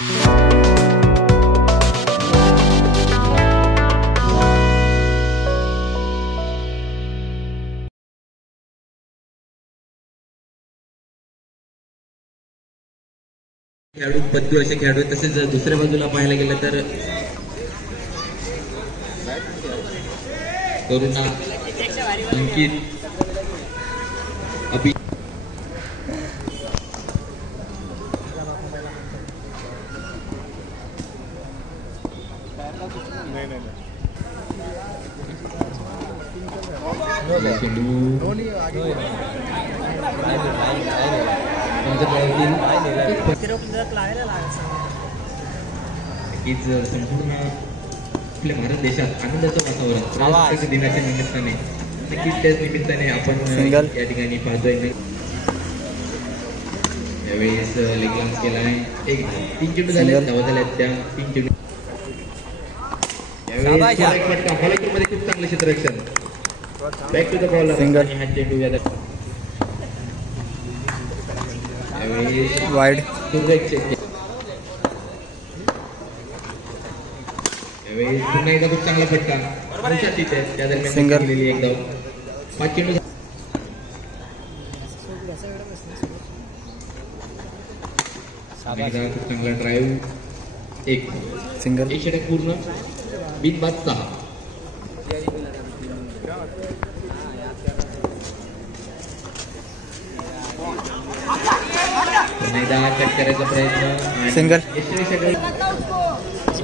खेळाडू पद्दू असे खेळाडू. तसेच दुसऱ्या बाजूला पाहायला गेलं तर करुणा, अंकित, अभि संपूर्ण आपल्या भारत देशात आनंदाचं वातावरण प्रजासत्ताक दिनाच्या निमित्ताने नक्कीच त्याच निमित्ताने आपण या ठिकाणी पाहतोय. यावेळेस लेग लॉन्च केलाय. 3 चेंडू झाले, धावा झाल्या त्या 3 चेंडू. यावेळेस एक फटका फॉलोथ्रू मध्ये खूप चांगलं क्षेत्ररक्षण. बॅक टू द बॉलर आणि हा चेंडू यावेळेस वाईड पुन्हा एकदा खूप चांगला फटका. त्या दरम्यान सिंगल एक धाव. 5 चेंडू खूप चांगला ड्राईव्ह. एक सिंगल. एक षटक पूर्ण. बिनबाद 6. पुन्हा एकदा कट करायचा प्रयत्न. सिंगल.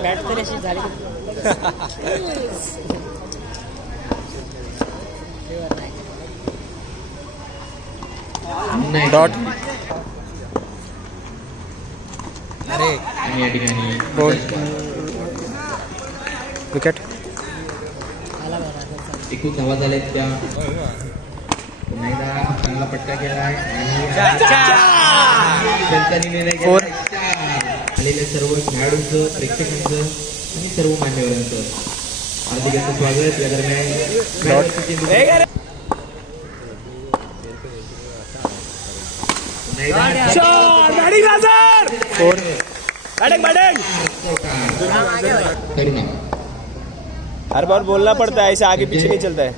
बॅट तरी अशी झाली डॉट. अरे आणि या ठिकाणी विकेट. एकूण धावा झाल्यात त्या. पुन्हा एकदा चांगला पट्टा केला आहे आणि निर्णय आलेल्या सर्व खेळाडूंचं, प्रेक्षकांचं आणि सर्व मान्यवरांचं हार्दिक स्वागत. या दरम्यान करुणा. हर बार बोलना पड़ता है, ऐसे आगे पीछे नहीं चलता है.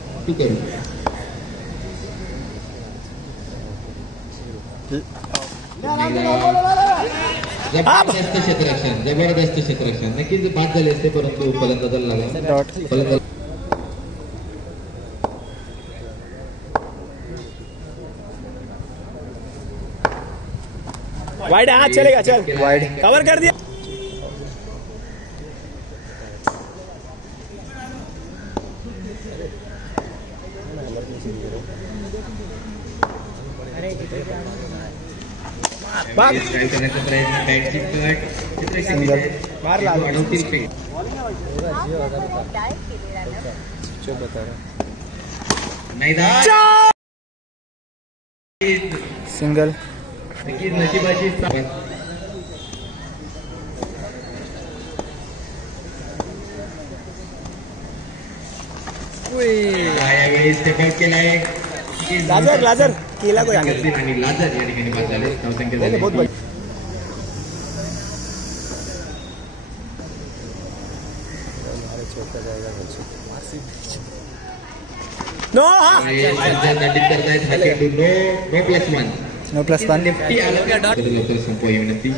जबरदस्त क्षेत्ररक्षण, जबरदस्त क्षेत्ररक्षण. नक्कीच बाद झाले असते परंतु फलंदाजाला लागला. फलंदाज वाइड. हाँ चलेगा, चल वाइड. कवर कर दिया. करण्याचा प्रयत्न. बॅटची कट. मार ला. सिंगल. नक्कीच नशिबाची यावेळी स्टेप आउट केला आहे. लाजर लाजर केला कोई आगे. आणि लाजर या ठिकाणी बाद झाले. धावसंख्या झाली. नो. करतायत हा चेंडू. नो +1. नो +1. लवकर संपवा ही विनंती.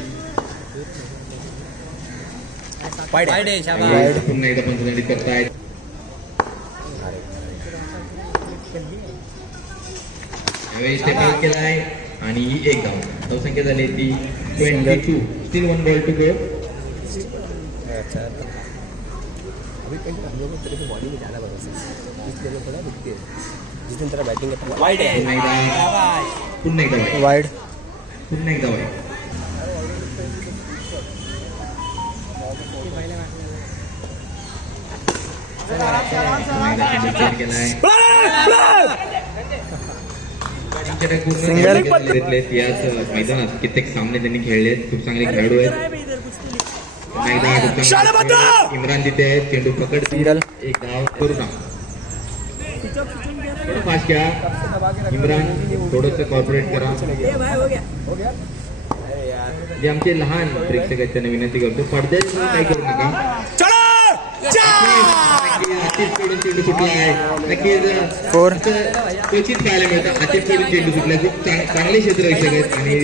पुन्हा एकदा पंचनाडी करतायत. यावेळी स्टेप आउट केला आहे आणि ही एक धाव. धावसंख्या झाली ती 22. Still 1 ball to go. जिस दिन तेरा बैटिंग पुन्हा एकदा वाइड. पुन्हा एकदा वाईड. याच मैदानात कित्येक सामने त्यांनी खेळले. खूप चांगले खेळाडू आहेत. इम्रान तिथे आहेत. चेंडू पकड. एक धाव. करुणा थोडं फास्ट घ्या. इम्रान थोडंसं कॉर्पोरेट करा. जे आमचे लहान प्रेक्षकांच्या विनंती करतो, पडद्यावर काय करू नका. आतिफकडून चेंडू सुटला आहे. नक्कीच क्वचित पाहायला मिळतं आतिफकडून चेंडू सुटला. खूप चांगले क्षेत्ररक्षक आहेत आणि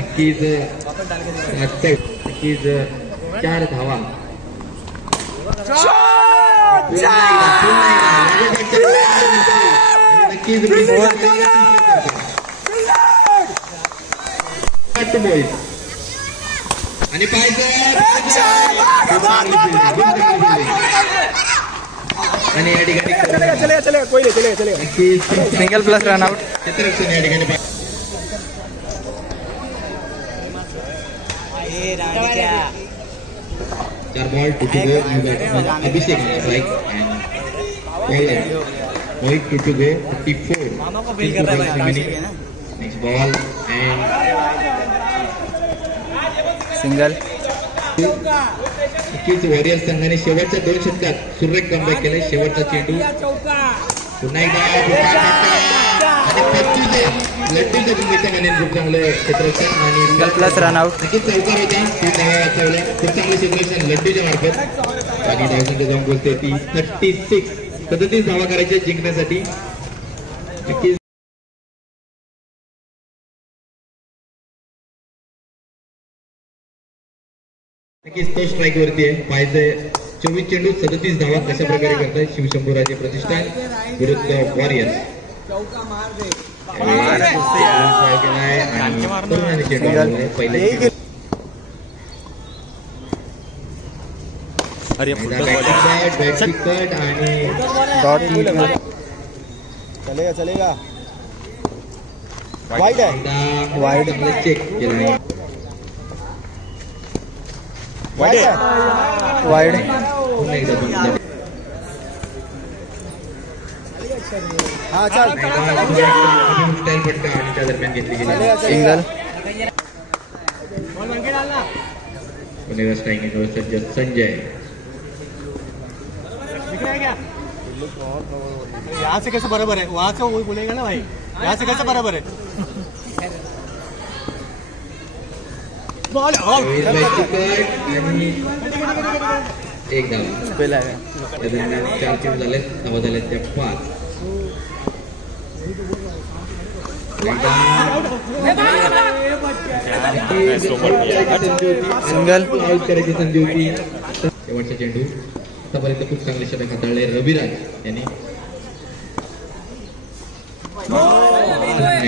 नक्कीच 4 धावा. नक्कीच आणि पाहायचं आणि या ठिकाणी सिंगल प्लस रन आउट. क्षेत्ररक्षण या ठिकाणी चार ball to go. Abhishek strike and Mohit to go 54. Next ball and single. नक्कीच वॉरियर्स संघाने शेवटच्या 2 षटकात सुरेख कमबॅक केले. शेवटचा चेंडू पुन्हा एकदा लड्डूच्या भूमिकेने खूप चांगलं क्षेत्ररक्षण आणि सिंगल प्लस रन आउट. नक्कीच चौकार होता. 3 धावा वाचवल्या. खूप चांगलं क्षेत्ररक्षण लड्डूच्या मार्फत आणि धावसंख्या जाऊन पोहोचते ती 36. 37 धावा करायच्या जिंकण्यासाठी. नक्कीच नक्कीच तो स्ट्राईक वरती आहे. पाहायचंय 24 चेंडू 37 धावा कशा प्रकारे करताय शिवशंभूराजे प्रतिष्ठान विरुद्ध वॉरियर्स. अरे कट आणि डॉट. चलेगा वाईड चेक केला. वाइड. स्टाईल फटका आणि त्या दरम्यान घेतली गेली सिंगल. पुणे स्ट्राइकिंग सज्ज संजय. यहाँ से कैसे बराबर है, वहाँ से वही बोलेगा ना भाई. यहाँ से कैसे बराबर है. बॉल एक धाव. त्या दरम्यान 4 चेंडू झाले. धावा झाल्या त्या 5. सिंगल. आउट करायची संधी होती. शेवटचा चेंडू आतापर्यंत खूप चांगले षटक हाताळले रविराज यांनी.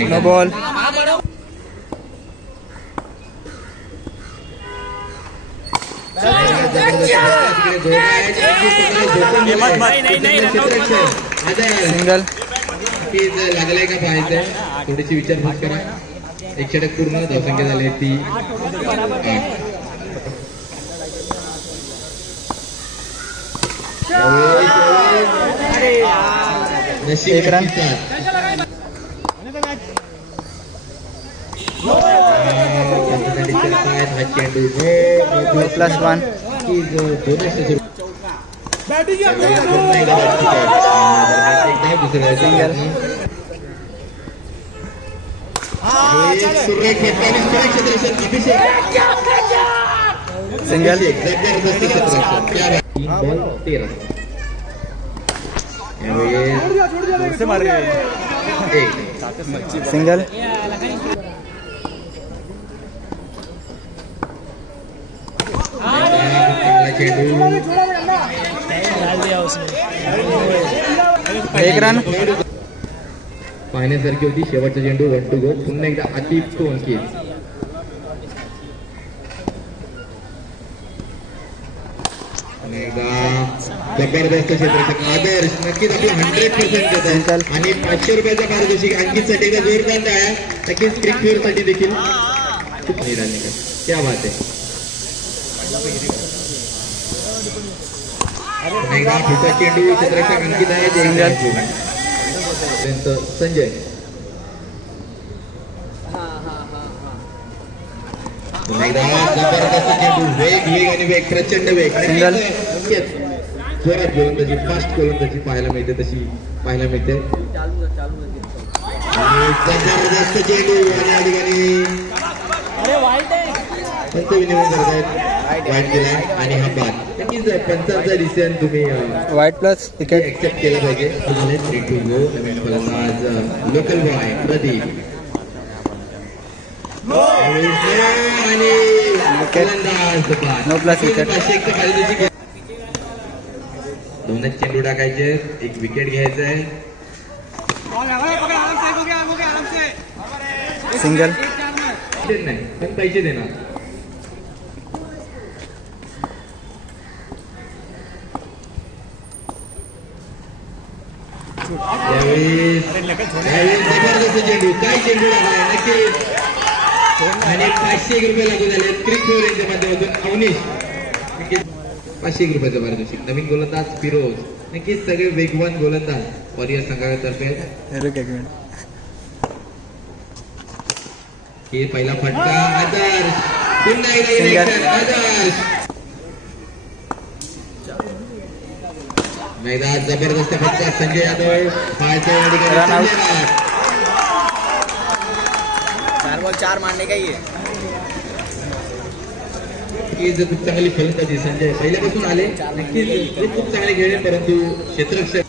No ball. सिंगल. लागलाय का पाहायचंय. थोडीशी विचारपूस करा. एक षटक पूर्ण. धावसंख्या झाली ती 8. एक रन. +1. सिंगल. सिंगल. बॉल 13. से मार रहे हैं. सिंगल. एक रन. पाहण्यासारखी होती. शेवटचा चेंडू 1 टू गो. पुन्हा एकदा आतिफ टू अंकित. जबरदस्त क्षेत्ररक्षक आदर्श नक्कीच आपला 100% देत आहे. आणि 500 रुपयाचा पारितोषिक अंकितसाठी एकदा जोरदार टाळ्या. नक्कीच क्रिकफेअर साठी देखील खूप निराळे. क्या बात आहे. एकदा फुटा चेंडू क्षेत्ररक्षक अंकित आहे. संजय. जबरदस्त चेंडू. वेग आणि वेग. प्रचंड वेग. सिंगल. जोरात गोलंदाजी फास्ट गोलंदाजी पाहायला मिळते तशी पाहायला मिळते. जबरदस्त चेंडू आणि या ठिकाणी पंच विनिमय करतायत वाईट केला आणि हा बाद. नक्कीच पंचांचा डिसिजन तुम्ही वाईट प्लस विकेट. एक्सेप्ट केलं पाहिजे. 3 to go. नवीन फलंदाज लोकल बॉय प्रदीप आणि फलंदाज बाद. No plus wicket. 501 पारितोषिक. दोनच चेंडू टाकायचे, एक विकेट घ्यायचं आहे. सिंगल. नाही पण पैसे देणार. जबरदस्त चेंडू. काय चेंडू टाकलाय नक्की. आणि 501 रुपये लागू झाले क्रिक फोर यांच्या माध्यमातून. अवनीश 501 रुपयाचं पारितोषिक. नवीन गोलंदाज फिरोज. नक्कीच सगळे वेगवान गोलंदाज वॉरियर संघातर्फे. हे पहिला फटका आदर्श. पुन्हा एकदा आदर्श. मैदान जबरदस्त फटका संजय यादव. पाहायचं या ठिकाणी संजय 4 बॉल 4 मारने का ही खूप चांगली फलंदाजी संजय पहिल्यापासून आले. नक्कीच खूप चांगले खेळले परंतु क्षेत्ररक्षक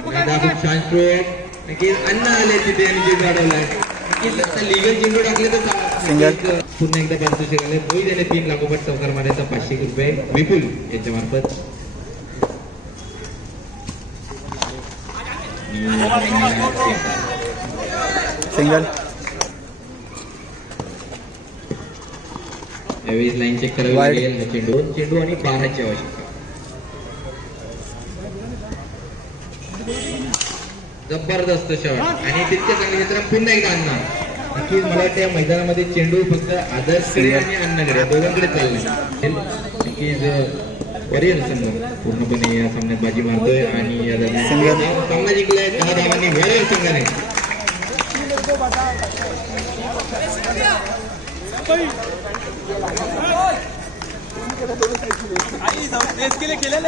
खूप छान स्ट्रोक. नक्कीच अण्णा आले तिथे आणि चेंडू अडवलाय. नक्कीच आता लिगल चेंडू टाकले तर सिंगल. पुन्हा एकदा पारितोषिक आले. मोहित याने 3 लागोपाठ चौकार मारायचा 501 रुपये विपुल यांच्या मार्फत. सिंगल. यावेळी लाईन चेक करावी लागेल. हा चेंडू 2 चेंडू आणि 12ची आवश्यकता. जबरदस्त शॉट आणि तितक्या चांगल्या क्षेत्रात पुन्हा एकदा अण्णा. नक्कीच मला वाटतं या मैदानामध्ये चेंडू फक्त आदर्शकडे आणि अण्णाकडे दोघांकडे चाललाय. नक्कीच वॉरियर संघ पूर्णपणे या सामन्यात बाजी मारतोय आणि या दरम्यान सामना जिंकलाय 10 धावांनी वॉरियर संघाने. देश के लिए खेले